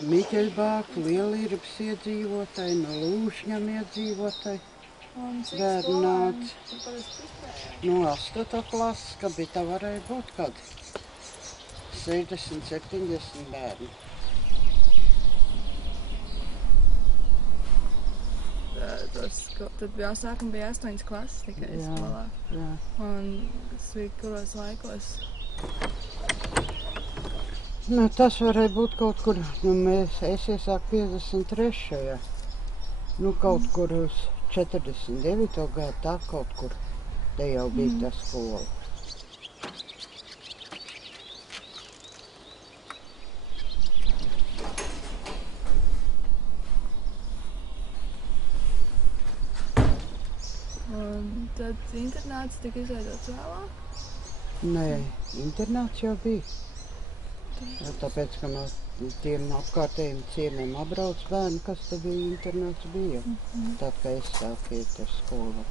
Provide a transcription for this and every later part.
Miķeļbāku, Lielīrbas iedzīvotāji, no Lūšņam iedzīvotāji. Un cik Bērni skolēni? nāca. No 8. klases, ka bija tā varēja būt kādi 60, 70 bērni. Tad bija sākuma bija 8 klases tikai skolā. Jā. Un tas bija kuros laikos? Nu, tas varēja būt kaut kur, es iesāku 53. Nu, kaut kur uz 49. gadu, tā kaut kur, te jau bija tā skola. Un tad internāts tika izveidots vēlāk? Nē, internāts jau bija. Tāpēc, ka no tiem apkārtējiem ciemiem apbrauc bērni, kas te bija internāts bija. Tad, ka es sāku iet ar skolu.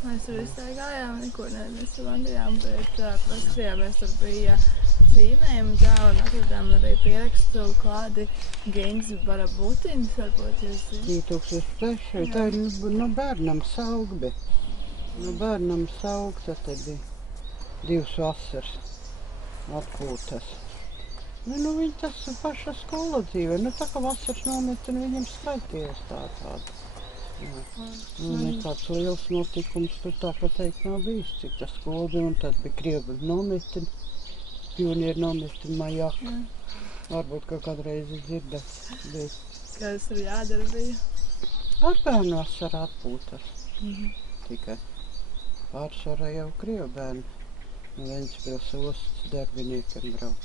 Mēs tur izstaigājām, neko nesalandījām, bet paskatījāmies, tur bija zīmējumi tā, un atradām arī pierakstu kādi Gengs Barabutinis, varbūt jūs zināt. 2003. Tā ir no bērnam saugbe. No bērnam saugta te bija 2 vasaras atpūtas. Nu, viņi tas paša skola dzīve. Nu, tā kā vasaras nometne viņam skaitījās tāda. Nekāds liels notikums tur tā, ka teikt, nav bijis, cik tā skola bija. Un tad bija Krievu nometne, pionieru nometne Majaka. Varbūt, ka kādreiz dzirdēt bija. Kas tur jādara bija? Ar bērnu vasarā atpūtas. Tikai pārsvarā jau Krievu bērni. Ventspils ostas darbiniekam brauc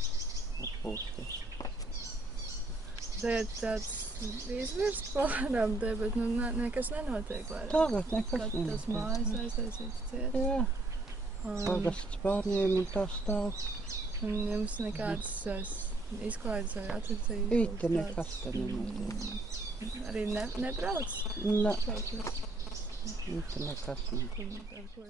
atpūsties. Tāds izvirsts palādām te, bet nekas nenotiek vairāk. Tagad nekas nenotiek. Tas mājas aiztaisīts ciet. Jā. Pagasts pārņēma un tā stāv. Un jums nekādas izklaides vai atrakcijas? Ite nekas te nenotiek. Arī nebrauc? Ne. Ite nekas nenotiek.